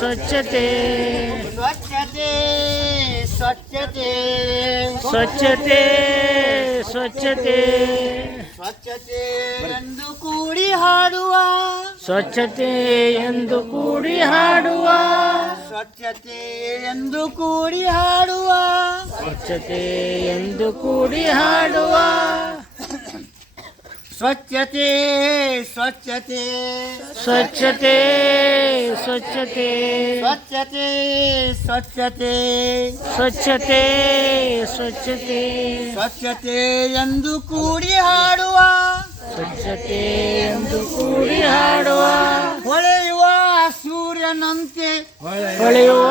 ಸ್ವಚ್ಛತೆ ಸ್ವಚ್ಛತೆ ಸ್ವಚ್ಛತೆ ಸ್ವಚ್ಛತೆ ಸ್ವಚ್ಛತೆ ಸ್ವಚ್ಛತೆ ಎಂದು ಕೂಡಿ ಹಾಡುವ ಸ್ವಚ್ಛತೆ ಎಂದು ಕೂಡಿ ಹಾಡುವ ಸ್ವಚ್ಛತೆ ಎಂದು ಕೂಡಿ ಹಾಡುವ ಸ್ವಚ್ಛತೆ ಎಂದು ಕೂಡಿ ಹಾಡುವ ಸ್ವಚ್ಛತೆ ಸ್ವಚ್ಛತೆ ಸ್ವಚ್ಛತೆ ಸ್ವಚ್ಛತೆ ಸ್ವಚ್ಛತೆ ಸ್ವಚ್ಛತೆ ಸ್ವಚ್ಛತೆ ಸ್ವಚ್ಛತೆ ಸ್ವಚ್ಛತೆ ಎಂದು ಕೂಡಿ ಹಾಡುವ ಸ್ವಚ್ಛತೆ ಎಂದು ಕೂಡಿ ಹಾಡುವ ಹೊಳೆಯುವ ಸೂರ್ಯನಂತೆ ಹೊಳೆಯುವ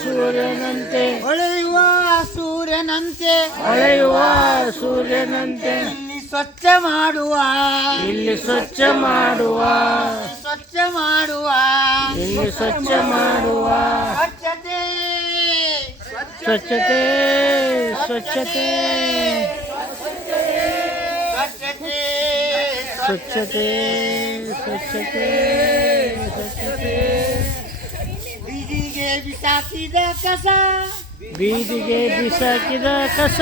ಸೂರ್ಯನಂತೆ ಹೊಳೆಯುವ ಸೂರ್ಯನಂತೆ ಹೊಳೆಯುವ ಸೂರ್ಯನಂತೆ ಇಲ್ಲಿ ಸ್ವಚ್ಛ ಮಾಡುವ ಇಲ್ಲಿ ಸ್ವಚ್ಛ ಮಾಡುವ ಸ್ವಚ್ಛ ಮಾಡುವ ಇಲ್ಲಿ ಸ್ವಚ್ಛ ಮಾಡುವ ಸ್ವಚ್ಛತೆ ಸ್ವಚ್ಛತೆ ಸ್ವಚ್ಛತೆ ಸ್ವಚ್ಛತೆ ಸ್ವಚ್ಛತೆ ಸ್ವಚ್ಛತೆ ಸ್ವಚ್ಛತೆ ಬೀದಿಗೆ ಬಿಸಾಕಿದ ಕಸ ಬೀದಿಗೆ ಬಿಸಾಕಿದ ಕಸ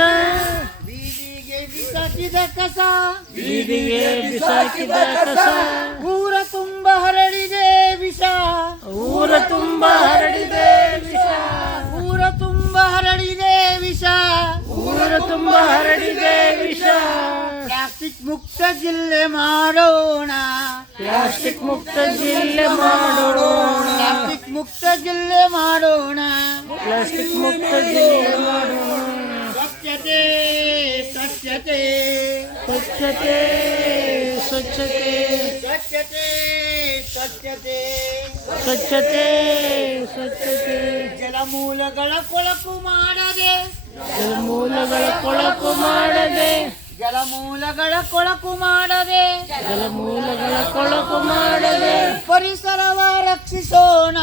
ಬೀದಿಗೆ ಬಿಸಾಕಿದ ಕಸ ಬೀದಿಗೆ ಬಿಸಾಕಿದ ಕಸ ಊರ ತುಂಬ ಹರಡಿದೆ ವಿಷ ಊರ ತುಂಬ ಹರಡಿದೆ ವಿಷ ಊರ ತುಂಬ ಹರಡಿದೆ ವಿಷ ಊರ ತುಂಬ ಹರಡಿದೆ ವಿಷ ಪ್ಲಾಸ್ಟಿಕ್ ಮುಕ್ತ ಜಿಲ್ಲೆ ಮಾಡೋಣ ಪ್ಲಾಸ್ಟಿಕ್ ಮುಕ್ತ ಜಿಲ್ಲೆ ಮಾಡೋಣ ಪ್ಲಾಸ್ಟಿಕ್ ಮುಕ್ತ ಜಿಲ್ಲೆ ಮಾಡೋಣ ಪ್ಲಾಸ್ಟಿಕ್ ಮುಕ್ತ ಜಿಲ್ಲೆ ಮಾಡೋಣ ಸ್ವಚ್ಛತೆ ಸ್ವಚ್ಛತೆ ಸ್ವಚ್ಛತೆ ಸ್ವಚ್ಛತೆ ಸ್ವಚ್ಛತೆ ಸ್ವಚ್ಛತೆ ಸ್ವಚ್ಛತೆ ಸ್ವಚ್ಛತೆ ಜಲಮೂಲಗಳ ಕೊಳಕು ಮಾಡದೆ ಜಲಮೂಲಗಳ ಕೊಳಕು ಮಾಡದೆ ಜಲಮೂಲಗಳ ಕೊಳಕು ಮಾಡದೆ ಜಲಮೂಲಗಳ ಕೊಳಕು ಮಾಡದೆ ಪರಿಸರವ ರಕ್ಷಿಸೋಣ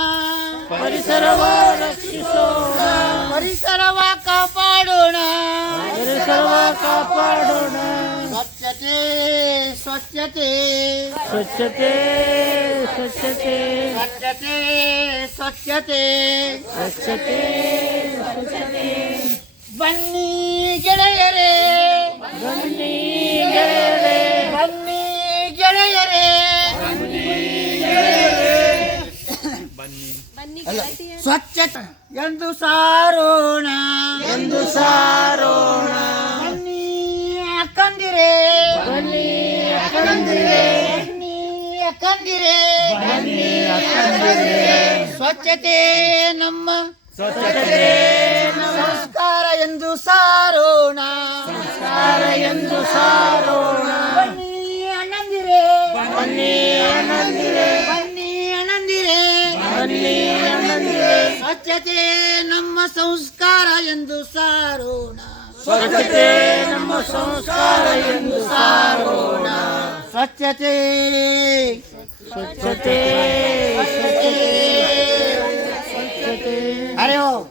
ಪರಿಸರವ ರಕ್ಷಿಸೋಣ ಪರಿಸರವ ಕಾಪಾಡೋಣ ಪರಿಸರವ ಕಾಪಾಡೋಣ ಸ್ವಚ್ಛತೆ ಸ್ವಚ್ಛತೆ ಸ್ವಚ್ಛತೆ ಸ್ವಚ್ಛತೆ ಸ್ವಚ್ಛತೆ ಸ್ವಚ್ಛತೆ ಸ್ವಚ್ಛತೆ ಸ್ವಚ್ಛತೆ ಬನ್ನಿ ಗೆಳೆಯರೇ ಬನ್ನಿ ಗೆಳೆಯರೇ ಬನ್ನಿ ಗೆಳೆಯರೇ ಸ್ವಚ್ಛತೆ ಎಂದು ಸಾರೋಣ ಎಂದು ಸಾರೋಣ ಬನ್ನಿ ಅಕ್ಕಂದಿರೇ ಬನ್ನಿ ಅಕ್ಕಂದಿರೇ ಬನ್ನಿ ಅಕ್ಕಂದಿರೇ ಬನ್ನಿ ಅಕ್ಕಂದಿರೇ ಸ್ವಚ್ಛತೆ ನಮ್ಮ ಸ್ವಚ್ಛತೆ ಸಂಸ್ಕಾರ ಎಂದು ಸಾರೋಣ ಸಂಸ್ಕಾರ ಎಂದು ಸಾರೋಣ ಬನ್ನಿ ಅಣ್ಣಂದಿರೇ ಬನ್ನಿ ಅಣ್ಣಂದಿರೇ ಬನ್ನಿ ಅಣ್ಣಂದಿರೇ ಬನ್ನಿ ಅಣ್ಣಂದಿರೇ ಸ್ವಚ್ಛತೆ ನಮ್ಮ ಸಂಸ್ಕಾರ ಎಂದು ಸಾರೋಣ ಸ್ವಚ್ಛತೆ ನಮ್ಮ ಸಂಸ್ಕಾರ ಎಂದು ಸಾರೋಣ ಸ್ವಚ್ಛತೆ ಸ್ವಚ್ಛತೆ ಸ್ವಚ್ಛತೆ ಹರಿ ಓಂ.